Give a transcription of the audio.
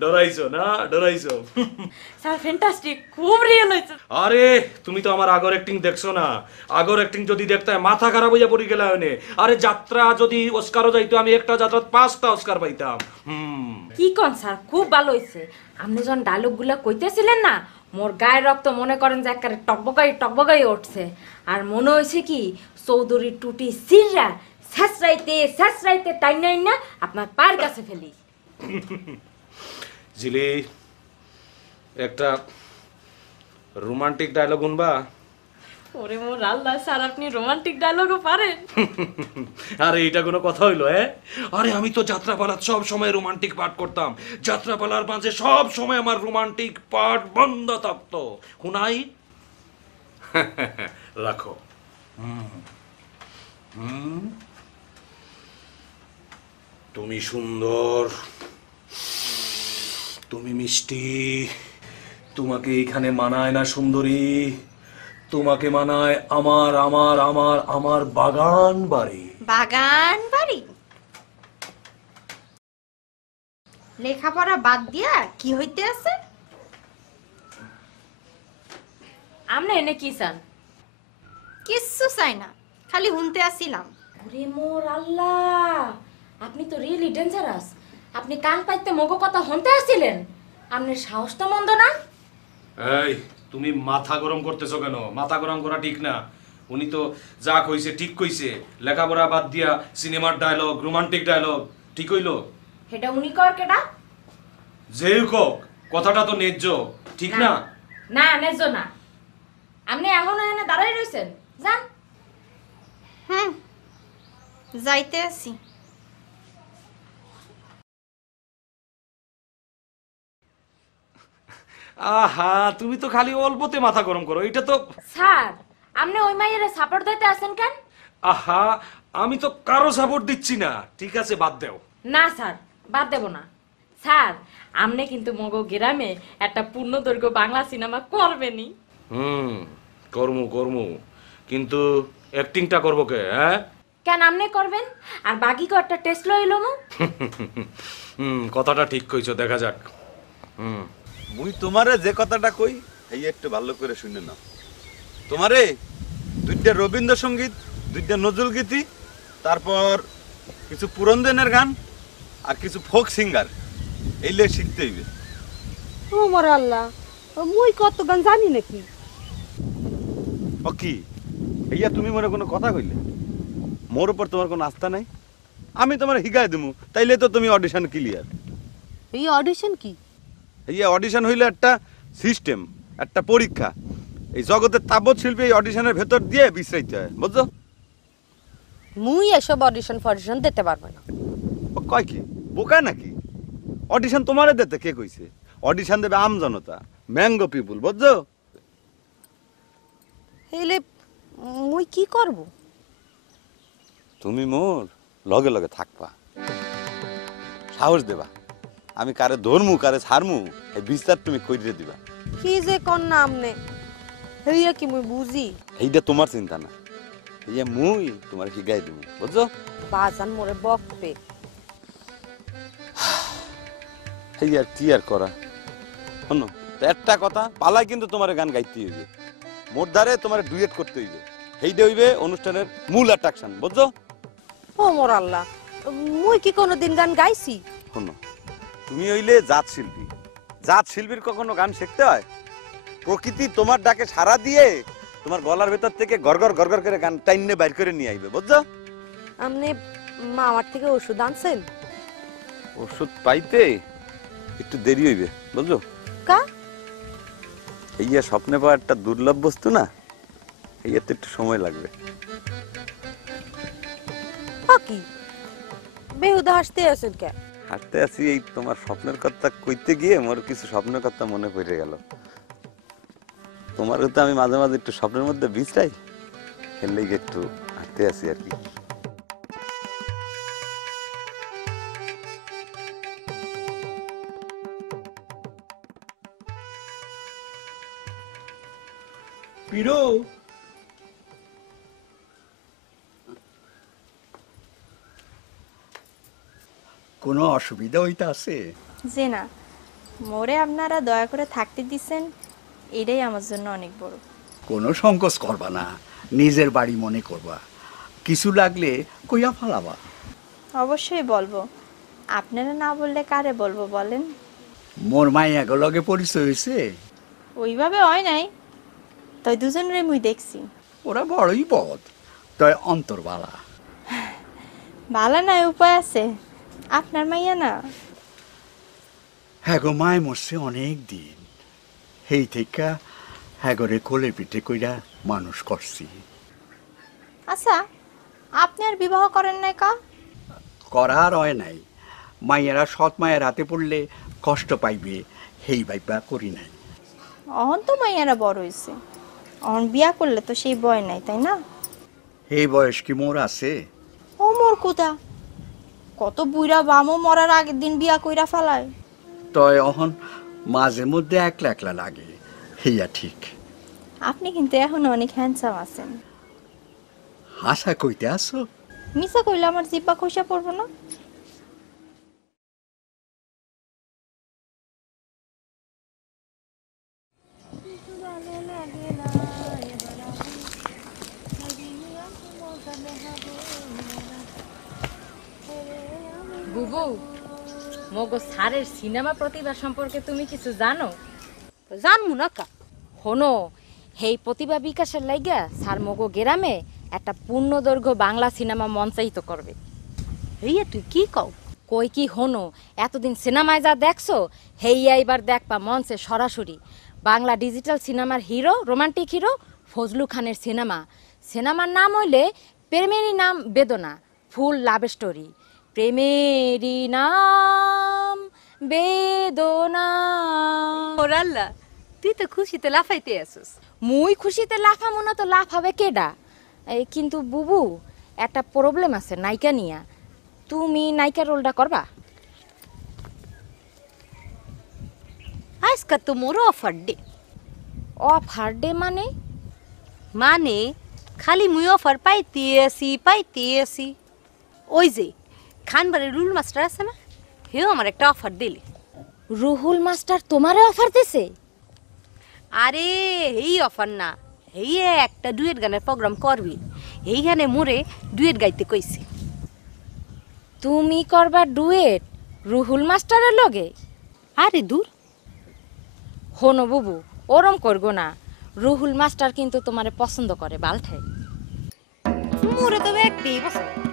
ডরাইছো না, ডরাইছো। Sir fantastic, খুব real হয়েছে। আরে তুমি তো আমার আগর অ্যাক্টিং দেখছো না? আগর অ্যাক্টিং যদি দেখতে মাথা খারাপ হইয়া পড়ি গেলা হইনে। আরে যাত্রা যদি অস্কারও যাইতো, আমি একটা যাত্রা 5টা অস্কার পাইতাম। কি কোন স্যার, খুব ভালো হয়েছে। আপনি যখন ডায়লগগুলো কইতেছিলেন না, মোর গায়ের রক্ত মনে করেন যে একেবারে টকবগাই টকবগাই উঠছে। আর মনে হয়েছে কি চৌধুরী টুটি সিররা শেষরাইতে টাইম নাই না আপনার পায়ের কাছে ফেলি। জিলি, একটা রোমান্টিক ডায়লগ শুনবা? ওরে মোর আল্লাহ, স্যার আপনি রোমান্টিক ডায়লগও পারেন? আরে এটা কোনো কথা হইলো? আরে আমি তো যাত্রাপালার সব সময় রোমান্টিক পাঠ করতাম। যাত্রাপালার মাঝে সব সময় আমার রোমান্টিক পাঠ বন্ধ থাকতো। হুনাই রাখো। তুমি সুন্দর, তুমি মিষ্টি, তোমাকে এখানে মানায় না সুন্দরী, তোমাকে মানায় আমার আমার আমার আমার বাগান বাড়ি। বাগান বাড়ি? লেখাপড়া বাদ দিয়া কি হইতে আছে? আপনি এনে কি চান? কিচ্ছু চাই না, খালি হুনতে আসিলাম। ওরে মোর আল্লাহ, আপনি তো রিয়েলি ডেঞ্জারাস। আপনি কান পাইতে মগো কথা হনতে আসছিলেন? আপনার সাহস তো মন্দ না। এই তুমি মাথা গরম করতেছো কেন? মাথা গরম করা ঠিক না। উনি তো যা কইছে ঠিক কইছে। লেখাপড়া বাদ দিয়া সিনেমার ডায়লগ, রোমান্টিক ডায়লগ ঠিক হইলো? এটা উনি কর কেডা? যেই হোক, কথাটা তো ন্যায্য, ঠিক না? না নেজো না। আপনি এখনো এনে দাঁড়াই রইছেন, যান। হুম, যাইতে আসি। আহা, তুমি তো খালি অল্পতে মাথা গরম করো, এটা তো। স্যার আপনি ওই মাইয়ের সাপোর্ট দিতে আছেন কেন? আহা, আমি তো কারো সাপোর্ট দিচ্ছি না। ঠিক আছে, বাদ দাও। না স্যার, বাদ দেব না। স্যার আপনি কিন্তু মগো গ্রামে একটা পূর্ণদৈর্ঘ্য বাংলা সিনেমা করবেনই। কর্মু কর্মু, কিন্তু অ্যাক্টিংটা করবো কে? হ্যাঁ, কেন আপনি করবেন? আর বাকিকে একটা টেস্ট লইলো মু। কথাটা ঠিক কইছো, দেখা যাক। মুই তোমারে যে কথাটা কই এই একটু ভালো করে শুনে নাও। তোমারে দুইটা রবীন্দ্রসঙ্গীত, দুইটা নজরুল গীতি, তারপর কিছু পুরন্দনের গান আর কিছু ফোক সিঙ্গার এইলে শিখতে হইবে। ও মোর আল্লাহ, মুই কত গান জানি নাকি? ও কি এইয়া তুমি মনে কোনো কথা কইলে? মোর উপর তোমার কোনো আস্থা নাই? আমি তোমার হিগায় দেবো, তাইলে তো তুমি অডিশন ক্লিয়ার। এই অডিশন কি? এইয়া অডিশন হইলে একটা সিস্টেম, একটা পরীক্ষা। এই জগতের তাবৎ শিল্পী এই অডিশনের ভেতর দিয়ে বিশ্রাইতে হয়, বুঝছো? মুই এসব অডিশন ফডিশন দিতে পারবো না। ও কয় কি বোকা নাকি? অডিশন তোমারে দিতে কে কইছে? অডিশন দেবে আম জনতা, ম্যাঙ্গো পিপুল, বুঝছো? এলে মুই কি করব? তুমি মোর লগে লগে থাকবা, সাহস দেবা। আমি কারে ধরমু কারে ছাড়মু এই বিস্তার তুমি কইরে দিবা। কি যে কোন নাম নে, হইয়া কি মুই বুঝি? এইটা তোমার চিন্তা না, এইয়া মুই তোমার শিখাই দেবো, বুঝছো? বাজান মোরে বকবে। এই আর কি আর করা। শোনো তো একটা কথা, পালাই কিন্তু তোমার গান গাইতে হইবে, মোর দ্বারে তোমার ডুয়েট করতে হইবে। এইটা হইবে অনুষ্ঠানের মূল অ্যাট্রাকশন, বুঝছো? ও মোর আল্লাহ, মুই কি কোনোদিন গান গাইছি? শোনো, তুমি হইলে জাত শিল্পী। জাত শিল্পীর কখনো গান শিখতে হয়? প্রকৃতি তোমার ডাকে সাড়া দিয়ে তোমার গলার ভেতর থেকে গড়গড় গড়গড় করে গান টাইনে বাইর করে নিয়ে আইবে, বুঝছো? আপনি মা আমার থেকে ওষুধ আনছেন? ওষুধ পাইতে একটু দেরি হইবে, বুঝছো? কা? এইয়া স্বপ্নে পাওয়া একটা দুর্লভ বস্তু না, এইয়াতে একটু সময় লাগবে। কি বেহুদা হাসতে আছেন কে? হাঁটতে আছি, এই তোমার স্বপ্নের কথা কইতে গিয়ে মোর কিছু স্বপ্নের কথা মনে পড়ে গেল। তোমার তো আমি মাঝে মাঝে একটু স্বপ্নের মধ্যে বিছরাই, খেললেই একটু হাঁটতে আছি আর কি। পিরো, কোনো অসুবিধা হইতে আছে? যে না, মোরে আপনারা দয়া করে থাকতে দিচ্ছেন, এটাই আমার জন্য অনেক বড়। কোনো সংকোচ করবা না, নিজের বাড়ি মনে করবা। কিছু লাগলে কইয়া ফালাবা। অবশ্যই বলবো। আপনারা না বললে কারে বলবো বলেন? মোর মাইয়া লগে পরিচয় হয়েছে। ওইভাবে হয় নাই, তাই দুজনের মুই দেখছি। ওরা বড়ই পদ, তয় অন্তরবালা। ভালো নাই উপায় আছে, আপনার মাইয়া না। হ্যাঁ গো, মায় মরছে অনেক দিন। সেই থেকে হ্যাগরে কোলে পিঠে কইরা মানুষ করছি। আচ্ছা, আপনি আর বিবাহ করেন নাই কা? করার হয় নাই, মাইয়ারা সৎ মায়ের হাতে পড়লে কষ্ট পাইবে, সেই বাইবা করি নাই। অহন তো মাইয়ারা বড় হয়েছে, অহন বিয়া করলে তো সেই বয় নাই, তাই না? এই বয়স কি মোর আছে? ও মোর কোথা, কত বুইরা বামও মরার আগের দিন বিয়া কইরা ফেলায়। তয় অহন মাঝে মধ্যে একলা একলা লাগে, হেয়া ঠিক। আপনি কিন্তু এখনো অনেক হ্যান্ডসাম আছেন। হাসা কইতে আসো? মিছা কইলে আমার জিব্বা খসা পড়বো না? বুবু, মগো স্যারের সিনেমা প্রতিভা সম্পর্কে তুমি কিছু জানো? জানমু না কা। হনো, হেই প্রতিভা বিকাশের লাইগা স্যার মগো গ্রামে একটা পূর্ণদৈর্ঘ্য বাংলা সিনেমা মঞ্চায়িত করবে। হেইয়া তুই কি কও? কই কি হনো, এতদিন সিনেমায় যা দেখছো হেইয়া এবার দেখবা মঞ্চে সরাসরি। বাংলা ডিজিটাল সিনেমার হিরো, রোমান্টিক হিরো ফজলু খানের সিনেমা। সিনেমার নাম হইলে প্রেমেরই নাম বেদনা, ফুল লাভ স্টোরি। প্রেমেরই নাম বেদনা। ওর আল্লাহ, তুই তো খুশিতে লাফাইতে আসিস। মুই খুশিতে লাফামো না তো লাফাবে কেডা? এই কিন্তু বুবু, একটা প্রবলেম আছে নায়িকা নিয়া। তুমি নায়িকা রোলটা করবা? আজকাল তো মোর অফার ডে। অফার ডে মানে? মানে খালি মুই অফার পাইতে আসি। ওই যে খানবাড়ির রুল মাস্টার আছে না, হেও আমার একটা অফার দিলে। রুহুল মাস্টার তোমারে অফার দিছে? আরে এই অফার না, এই একটা ডুয়েট গানের প্রোগ্রাম করবি, এইখানে মোরে ডুয়েট গাইতে কইছে। তুমি করবা ডুয়েট রুহুল মাস্টারের লগে? আরে দূর। হনো বুবু, ওরম করগো না। রুহুল মাস্টার কিন্তু তোমারে পছন্দ করে বালঠাই। মোরে তো একদিই পছন্দ।